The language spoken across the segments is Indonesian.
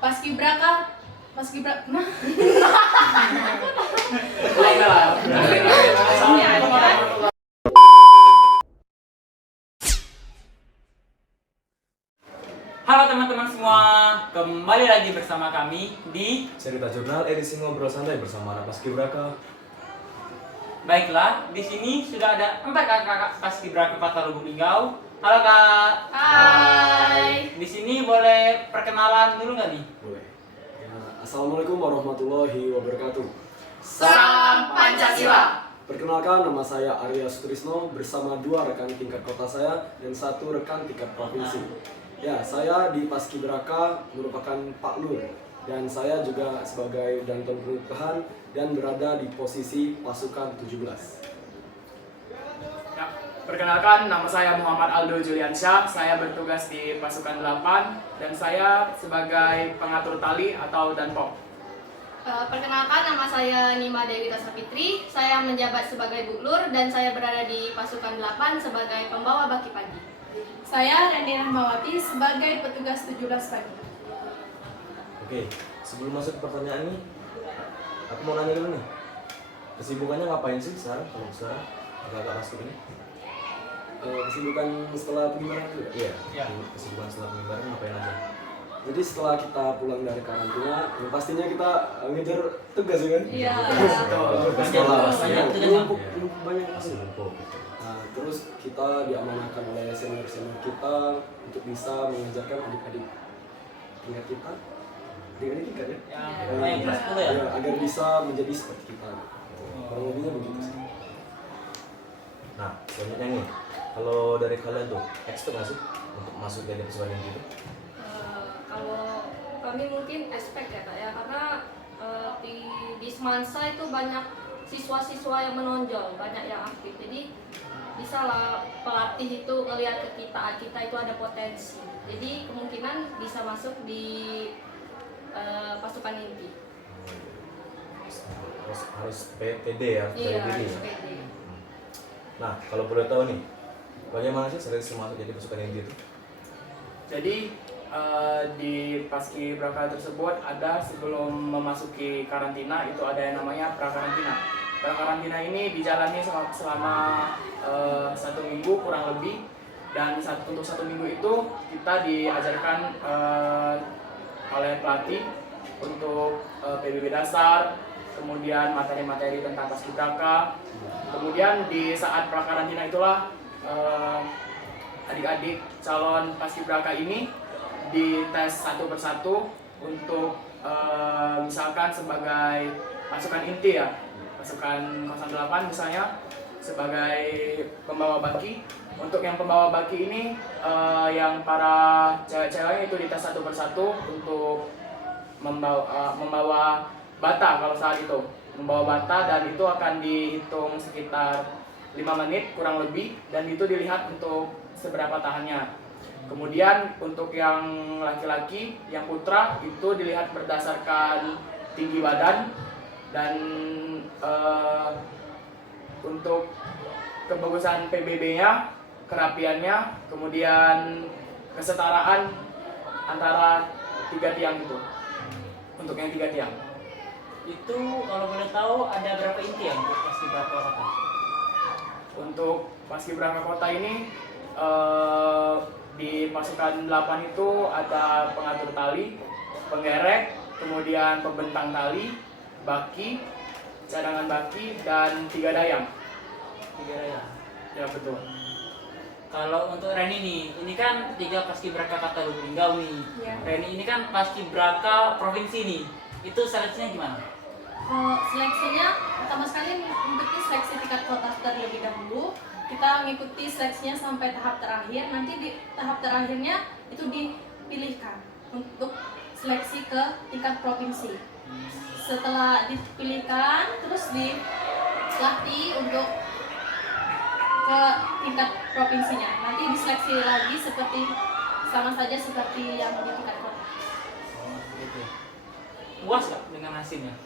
Paskibraka, nah. Halo teman-teman semua, kembali lagi bersama kami di Cerita Jurnal edisi ngobrol santai bersama anak Paskibraka. Baiklah, di sini sudah ada 4 kakak Paskibraka Kota Lubuk Linggau. Halo Kak. Hai. Di sini boleh perkenalan dulu nggak nih? Boleh. Ya, Assalamualaikum warahmatullahi wabarakatuh. Salam Pancasila. Perkenalkan, nama saya Arya Sutrisno bersama 2 rekan tingkat kota saya dan 1 rekan tingkat provinsi. Ya, saya di Paskibraka merupakan Pak Lur dan saya juga sebagai Danton Pengupahan dan berada di posisi pasukan 17. Ya, perkenalkan, nama saya Muhammad Aldo Juliansyah. Saya bertugas di pasukan 8 dan saya sebagai pengatur tali atau danpok. Perkenalkan, nama saya Nima Dewita Sapitri. Saya menjabat sebagai buklur dan saya berada di pasukan 8 sebagai pembawa baki pagi. Saya Reni Rahmawati sebagai petugas 17 pagi. Oke, sebelum masuk ke pertanyaan ini, aku mau nanya dulu nih. Kesibukannya ngapain sih sekarang kalau sekarang agak Paskib ini? Kesibukan setelah pengibaran juga? Iya. Kesibukan setelah pengibaran ngapain aja? Jadi setelah kita pulang dari karantina, ya pastinya kita ngejar tugas ya kan? Iya. Tugas sekolah. Banyak tugas. Numpuk banyak pasti. Nah, terus kita diamanahkan oleh senior-senior kita untuk bisa mengajarkan adik-adik tingkat kita. Adik-adik tingkat ya? Yang kelas 10 ya? Ya, agar bisa menjadi seperti kita. Kurang lebihnya begitu sih. Nah, selanjutnya nih, kalau dari kalian tuh, expect nggak sih untuk masuk jadi pasukan yang gitu? Kalau kami mungkin expect ya Kak ya, karena di Semansa itu banyak siswa-siswa yang menonjol, banyak yang aktif. Jadi bisa lah pelatih itu ngelihat ke kita itu ada potensi. Jadi kemungkinan bisa masuk di pasukan inti. Harus PTD ya, Iya, PTD harus ya. PD. Nah, kalau boleh tahu nih, bagaimana sih seleksi masuk jadi pasukan inti itu? Jadi di Paskibraka tersebut ada sebelum memasuki karantina itu ada yang namanya prakarantina. Prakarantina ini dijalani selama 1 minggu kurang lebih, dan untuk 1 minggu itu kita diajarkan oleh pelatih untuk PBB dasar, kemudian materi-materi tentang Paskibraka. Kemudian di saat prakarantina itulah adik-adik calon Paskibraka ini dites satu persatu untuk misalkan sebagai pasukan inti ya, pasukan 08 misalnya sebagai pembawa baki. Untuk yang pembawa baki ini yang para cewek-cewek itu dites satu persatu untuk membawa bata kalau saat itu, membawa bata, dan itu akan dihitung sekitar 5 menit kurang lebih, dan itu dilihat untuk seberapa tahannya. Kemudian untuk yang laki-laki, yang putra itu dilihat berdasarkan tinggi badan, dan untuk kebagusan PBB-nya, kerapiannya, kemudian kesetaraan antara 3 tiang itu. Untuk yang 3 tiang. Itu kalau boleh tahu ada berapa inti ya untuk Paskibraka Kota? Untuk Paskibraka Kota ini di pasukan 8 itu ada pengatur tali, penggerek, kemudian pembentang tali, baki, cadangan baki, dan 3 dayang. 3 ya. Ya betul. Kalau untuk Reni nih, ini kan 3 Paskibraka Kota Lubuk Linggau nih. Iya. Reni ini kan Paskibraka provinsi nih. Itu seleksinya gimana? Seleksinya pertama sekali mengikuti seleksi tingkat kota terlebih dahulu. Kita mengikuti seleksinya sampai tahap terakhir. Nanti di tahap terakhirnya itu dipilihkan untuk seleksi ke tingkat provinsi. Setelah dipilihkan, terus dilatih untuk ke tingkat provinsinya. Nanti diseleksi lagi seperti sama saja seperti yang di tingkat kota. Oh, gitu. Puas nggak dengan hasilnya?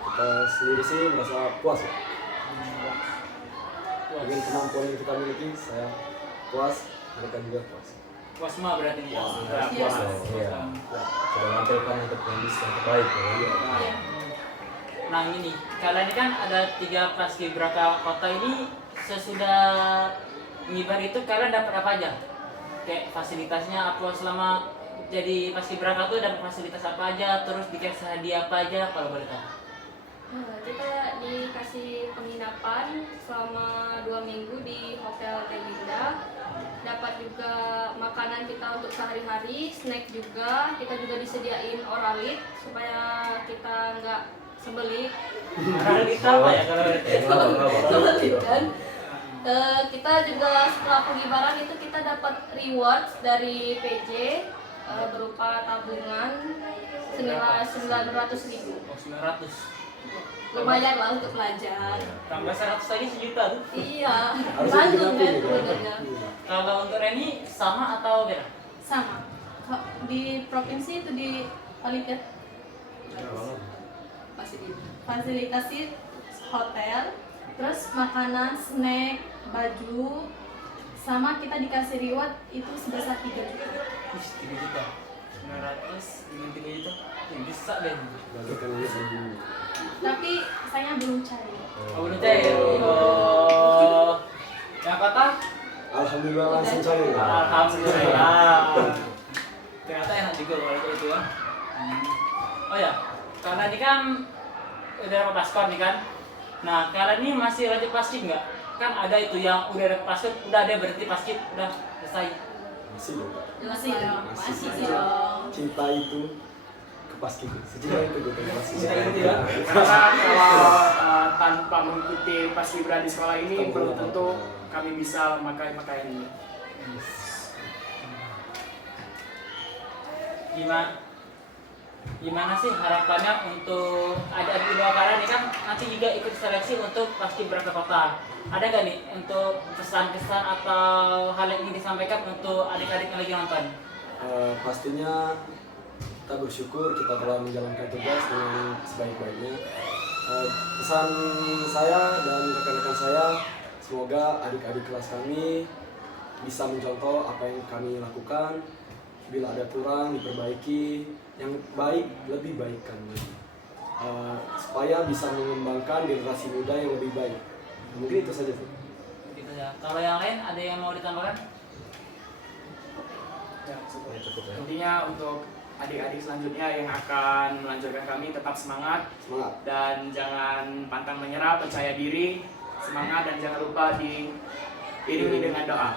Kita sendiri sih merasa puas ya. Dengan kemampuan yang kita miliki, saya puas, mereka juga puas. Wasma berarti nih. Ya, Iya. puas. Iya. Sudah menampilkan untuk kondisi yang terbaik ya. Iya. Nah ini, kalian ini kan ada 3 paskibraka kota ini. Sesudah ngibar itu kalian dapat apa aja? Kayak fasilitasnya apa selama jadi paskibraka tuh dapat fasilitas apa aja, terus dikasih hadiah apa aja kalau boleh tahu? Kita dikasih penginapan selama 2 minggu di Hotel Belinda. Dapat juga makanan kita untuk sehari-hari, snack juga. Kita juga disediain oralit supaya kita nggak sembelit. Karena kita apa ya kalau boleh tahu? Sembelit kan? Kita juga setelah pengibaran itu kita dapat rewards dari PJ berupa tabungan senilai 900.000. Oh, 900. Lumayan lah untuk belajar. Tambah 100 lagi 1 juta tuh. Iya, Harus tanggung digenapin kan ya. sebenarnya. Kalau untuk Reni sama atau beda? Sama. Di provinsi itu di Palikat fasilitasi hotel, terus makanan, snack, baju, sama kita dikasih reward itu sebesar 3 juta. Wih, 3 juta. 900 dengan 3 juta. Ya, bisa Ben. Bagikan ini sendiri. Tapi saya belum cari. Oh, udah cair. Oh. Yang kota? Alhamdulillah langsung cair. Alhamdulillah. Ternyata enak juga kalau kayak itu ya. Oh ya, karena ini kan udah dapat paskon nih kan. Nah, kalian ini masih lanjut paskib nggak? Kan ada itu yang udah dapat paskib, udah ada berarti paskib udah selesai. Masih dong. Masih dong, Masih. masih dong. Cinta itu kepaskip. Sejauh itu gue masih. Cinta itu ya. Karena kalau tanpa mengikuti paskibra di sekolah ini belum tentu kami bisa memakai pakaian ini. Gimana sih harapannya untuk adik-adik di bawah kalian ini kan nanti juga ikut seleksi untuk paskibraka kota. Ada nggak nih untuk kesan-kesan atau hal yang ingin disampaikan untuk adik-adik yang lagi nonton? Pastinya kita bersyukur kita telah menjalankan tugas dengan sebaik-baiknya. Pesan saya dan rekan-rekan saya, semoga adik-adik kelas kami bisa mencontoh apa yang kami lakukan. Bila ada kurang diperbaiki, yang baik lebih baikkan lagi, supaya bisa mengembangkan generasi muda yang lebih baik. Mungkin itu saja. Gitu ya. Kalau yang lain ada yang mau ditambahkan? Ya, cukup. Cukup ya. Intinya untuk adik-adik selanjutnya yang akan melanjutkan kami tetap semangat Semangat. dan jangan pantang menyerah, percaya diri, semangat dan jangan lupa diiringi dengan doa.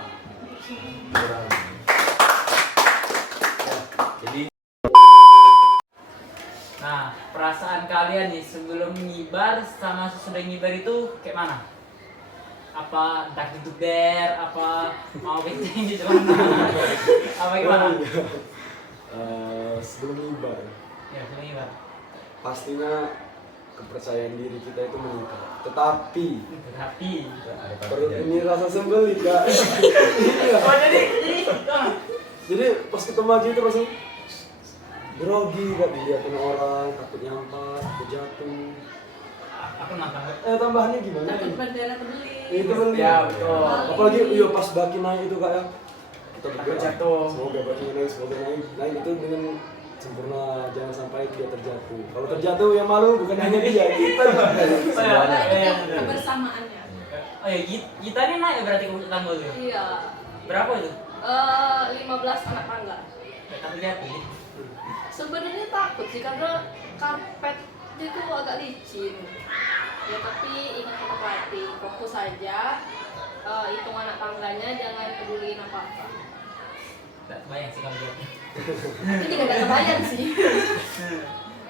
Jadi Nah, perasaan kalian nih sebelum ngibar sama sesudah ngibar itu kayak mana? Apa entah itu ber, apa mau kencing gitu apa gimana? sebelum ngibar, Ya, sebelum ngibar. pastinya kepercayaan diri kita itu meningkat. Tetapi ini rasa sembeli kak. Oh, jadi Jadi pas kita maju itu langsung grogi, gak dilihatin orang, takut nyampah, takut jatuh. aku nantang. Tambahannya gimana? Takut bendera terbeli. Itu bener. Ya, betul. Apalagi iya pas baki naik itu kak ya. Kita Takut berdoa, jatuh. semoga baki naik, semoga naik itu dengan sempurna, jangan sampai dia terjatuh. Kalau terjatuh yang malu bukan hanya dia, kita. Karena Iya, iya, itu iya. kebersamaannya. Oh ya, kita nih naik berarti ke tanggul tuh. Iya. Berapa itu? 15 anak tangga. Tapi lihat nih. Sebenarnya takut sih karena karpet itu agak licin. Ya tapi ingat kata pelatih, fokus saja. Hitung anak tangganya, jangan peduliin apa-apa. Tak bayang sih kalau lihat. Itu juga gak kebayang sih.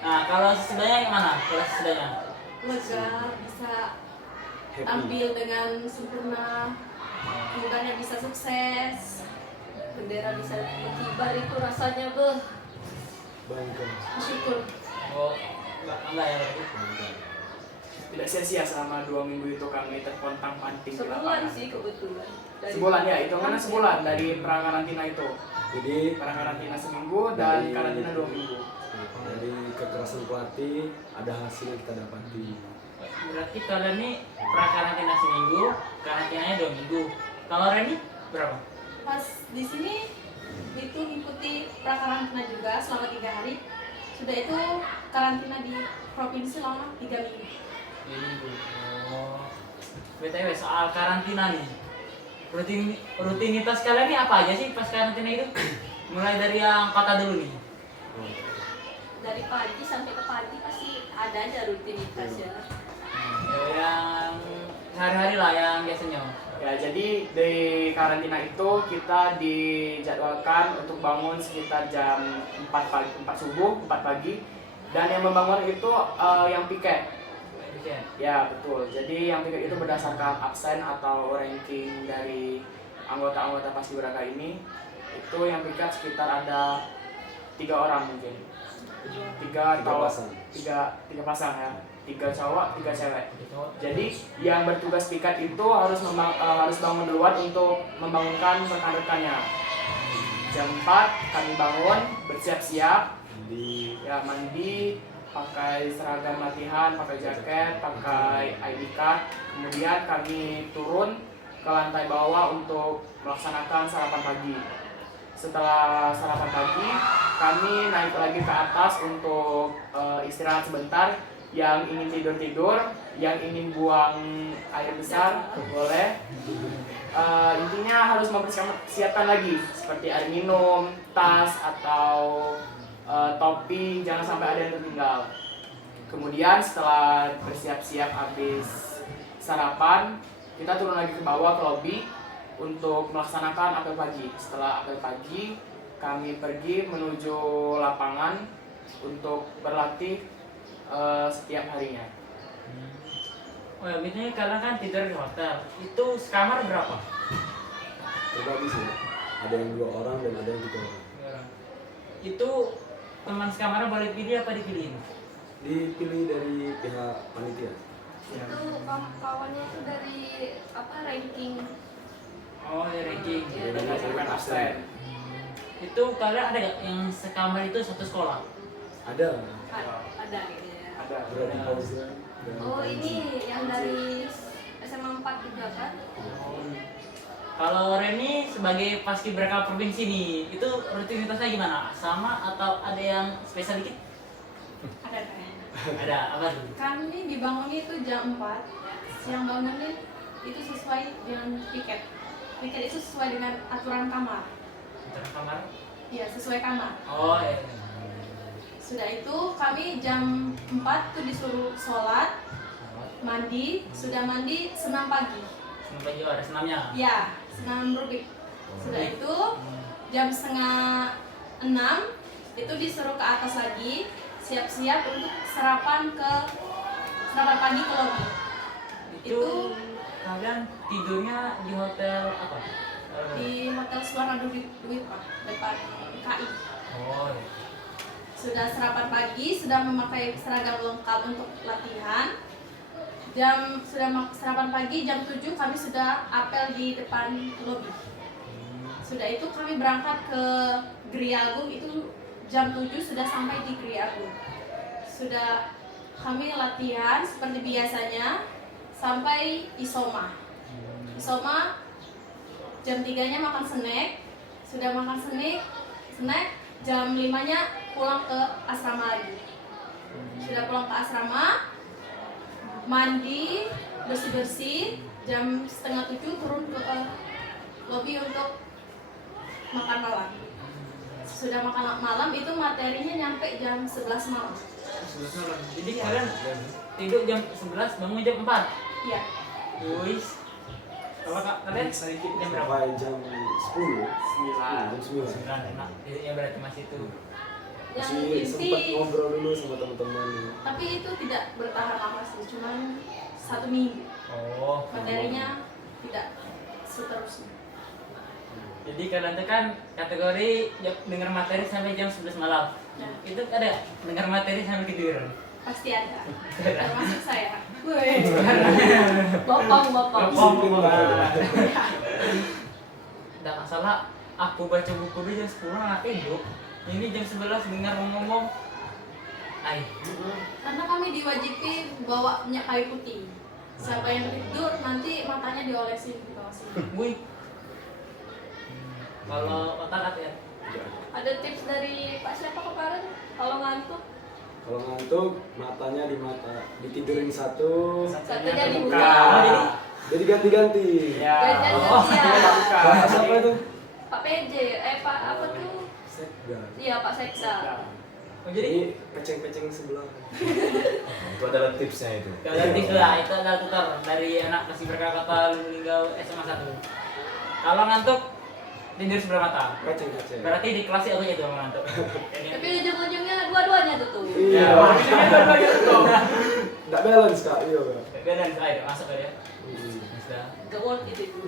Nah, kalau sesudahnya gimana? Kalau sesudahnya? Lega, bisa Happy. tampil dengan sempurna, mukanya bisa sukses. Bendera bisa berkibar itu rasanya Bangga. Bersyukur. Oh, enggak ya berarti. Tidak sia-sia selama 2 minggu itu kami terpontang panting di sebulan lapangan. sih kebetulan. Sebulan ya, hitungannya sebulan dari prakarantina itu. Jadi Prakarantina seminggu dan karantina 2 minggu. dari kekerasan pelatih ada hasil yang kita dapati. Berarti kalian nih prakarantina seminggu, karantinanya 2 minggu. Kalau Reni berapa? Pas di sini itu mengikuti prakarantina juga selama 3 hari. Sudah itu karantina di provinsi selama 3 minggu. Ini oh. BTW soal karantina nih. Rutinitas kalian nih apa aja sih pas karantina itu? Mulai dari yang kota dulu nih. Dari pagi sampai ke pagi pasti ada aja rutinitas ya. Yang sehari-hari lah yang biasanya. Ya, jadi di karantina itu kita dijadwalkan untuk bangun sekitar jam 4 subuh, 4 pagi. Dan yang membangun itu yang piket. Ya, betul. Jadi yang piket itu berdasarkan absen atau ranking dari anggota-anggota Paskibraka ini. Itu yang piket sekitar ada 3 orang mungkin. 3 pasang ya. 3 cowok, 3 cewek. Jadi yang bertugas piket itu harus bangun duluan untuk membangunkan rekan-rekannya. Jam 4 kami bangun, bersiap-siap, mandi, pakai seragam latihan, pakai jaket, pakai ID card. Kemudian kami turun ke lantai bawah untuk melaksanakan sarapan pagi. Setelah sarapan pagi, kami naik lagi ke atas untuk istirahat sebentar. Yang ingin tidur, yang ingin buang air besar boleh. Intinya harus mempersiapkan lagi seperti air minum, tas atau topi, jangan sampai ada yang tertinggal. Kemudian setelah bersiap-siap habis sarapan, kita turun lagi ke bawah ke lobi untuk melaksanakan apel pagi. Setelah apel pagi, kami pergi menuju lapangan untuk berlatih setiap harinya. Oh ya, biasanya kalian kan tidur di hotel. Itu sekamar berapa? Terbagi sih. Ada yang 2 orang dan ada yang 3 orang. Itu teman sekamarnya boleh pilih apa dipilihin? Dipilih dari pihak panitia. Itu kawannya itu dari ranking. Oh, ya ranking. Ya, Berdasarkan absen. Itu kalian ada gak yang sekamar itu satu sekolah? Ada. Ada gitu ya. Ada. Berarti Fauzan. Oh, ini yang dari SMA 4 juga kan? Kalau Reni sebagai paskibraka provinsi nih, itu rutinitasnya gimana? Sama atau ada yang spesial dikit? Ada kayaknya. Ada apa tuh? Kami dibangunnya itu jam 4. Siang bangunnya itu sesuai dengan piket. Piket itu sesuai dengan aturan kamar. Aturan kamar? Iya, sesuai kamar. Oh iya. Sudah itu kami jam 4 tuh disuruh sholat, mandi, sudah mandi senam pagi. Senam pagi ada senamnya? Ya, senam rubik. Sudah itu jam 5:30 itu disuruh ke atas lagi, siap-siap untuk sarapan pagi ke lobi. Itu kalian tidurnya di hotel apa? Di Hotel Suara Duit Pak, depan KI. Oh iya. Sudah sarapan pagi, sudah memakai seragam lengkap untuk latihan. Sarapan pagi jam 7 kami sudah apel di depan lobi. Sudah itu kami berangkat ke Gri Agung, itu jam 7 sudah sampai di Gri Agung. Sudah kami latihan seperti biasanya sampai Isoma. Isoma jam 3-nya makan snack. Sudah makan snack jam 5-nya pulang ke asrama lagi. Sudah pulang ke asrama, mandi, bersih-bersih, jam 6:30 turun ke lobi untuk makan malam. Sudah makan malam itu materinya nyampe jam 11 malam. 11 malam. Jadi kalian tidur jam 11, bangun jam 4? Iya. Wis. Kalau kalian sedikit jam berapa? Sampai jam 10. 9. Jam 9. 9 enak. Ya berarti masih itu. Yang Masih sempat inti, ngobrol dulu sama teman-teman. tapi itu tidak bertahan lama sih, cuman 1 minggu. Oh. Materinya tidak seterusnya. Jadi kalian tuh kan kategori dengar materi sampai jam 11 malam. Ya, Itu ada dengar materi sampai ketiduran. pasti ada. Termasuk saya. Woi. Bopong. Tidak masalah. Aku baca buku dulu jam 10 nggak tidur. Ini jam 11 dengar ngomong. Karena kami diwajibi bawa minyak kayu putih. Siapa yang tidur nanti matanya diolesin di bawah sini. Wih. Kalau otak ya. Ada tips dari Pak siapa kemarin kalau ngantuk? Kalau ngantuk, matanya ditidurin satu, Satunya terbuka. dibuka. jadi ganti-ganti. Ya. Ganti-ganti. Oh, Ya. terbuka. Bahasa siapa itu? Pak PJ, Pak apa tuh? Sekda. Iya Pak Sekda. Oh, Jadi jadi peceng-peceng sebelah. Itu adalah tipsnya itu. kalau tips lah itu adalah tutor dari anak Paski Braka Kota Lubulingga SMA 1. Kalau ngantuk tidur sebelah mata. Peceng-peceng. Berarti di kelas aku itu ngantuk. Tapi ujung-ujungnya dua-duanya tuh. Iya. Nggak balance kak, iya kak. Beda nih, ayo masuk aja. Hmm. Bisa. Gak worth it itu.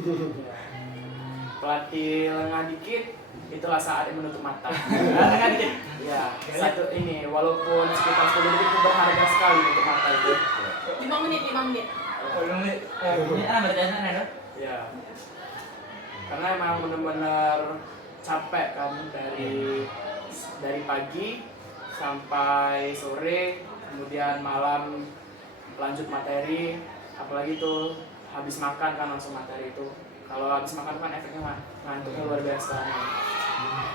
Pelatih lengah dikit, itulah saat yang menutup mata. Kan dikit. Ya, satu ini walaupun sekitar 10 menit itu berharga sekali untuk mata itu. 5 menit. Belum nih. Ini anak berjasa nih, dong. Ya. Karena emang benar-benar capek kan dari pagi sampai sore, kemudian malam lanjut materi, apalagi tuh habis makan kan langsung materi itu. Kalau habis makan kan efeknya ngantuknya luar biasa.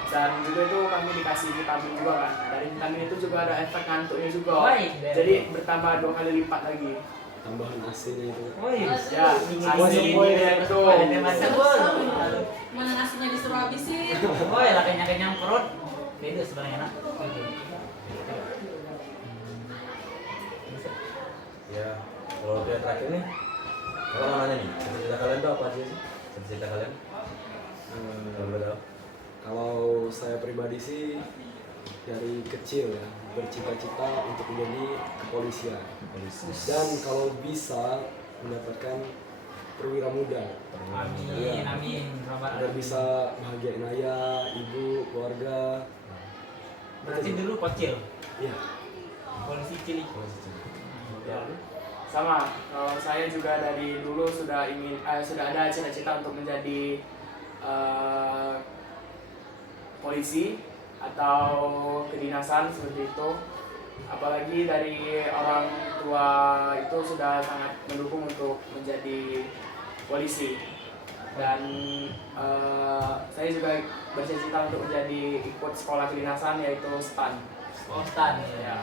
Dan juga itu kami dikasih vitamin juga kan. Dari vitamin itu juga ada efek ngantuknya juga. Woi, Jadi bertambah 2 kali lipat lagi. Tambahan AC-nya itu. Woi. Ya, Semuanya itu. Mana nasinya disuruh habisin. Woi, lah kenyang perut. Itu sebenarnya enak. Ya, kalau yang terakhir nih, kalau mau nanya nih, cita-cita kalian tuh apa aja sih? Cita-cita kalian? Kalau boleh tahu? Kalau saya pribadi sih dari kecil ya bercita-cita untuk menjadi kepolisian Polisi. dan kalau bisa mendapatkan perwira muda Amin, amin. agar bisa bahagiain ayah, ibu, keluarga. Berarti dulu kecil. Iya. Polisi cilik. Ya. Sama, kalau saya juga dari dulu sudah ada cita-cita untuk menjadi polisi atau kedinasan seperti itu. Apalagi dari orang tua itu sudah sangat mendukung untuk menjadi polisi. Dan saya juga bercita-cita untuk menjadi ikut sekolah kedinasan yaitu STAN. Oh, stan Ya. ya.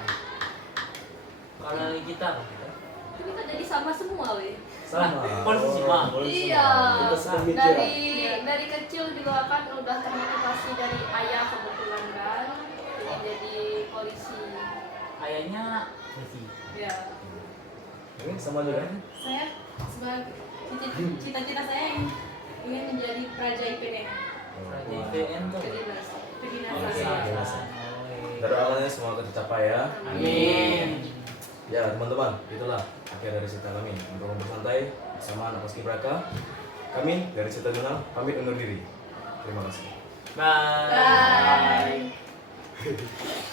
Kalau kita Ini kan jadi sama semua weh. salah polisi semua. Iya. Kita sepemikiran. Dari kecil juga kan udah termotivasi dari ayah kebetulan kan. Jadi polisi. Ayahnya polisi. Ya. Ini sama juga kan? Saya sebagai cita-cita saya ingin menjadi praja IPDN. Raja IPN tuh. Kedinasan. Kedinasan. Kedinasan. Doakannya semua tercapai ya. Amin. Ya teman-teman, itulah akhir dari cerita kami untuk bersantai bersama anak Paski Braka. Kami dari Cerita Jurnal pamit undur diri. Terima kasih. Bye. Bye.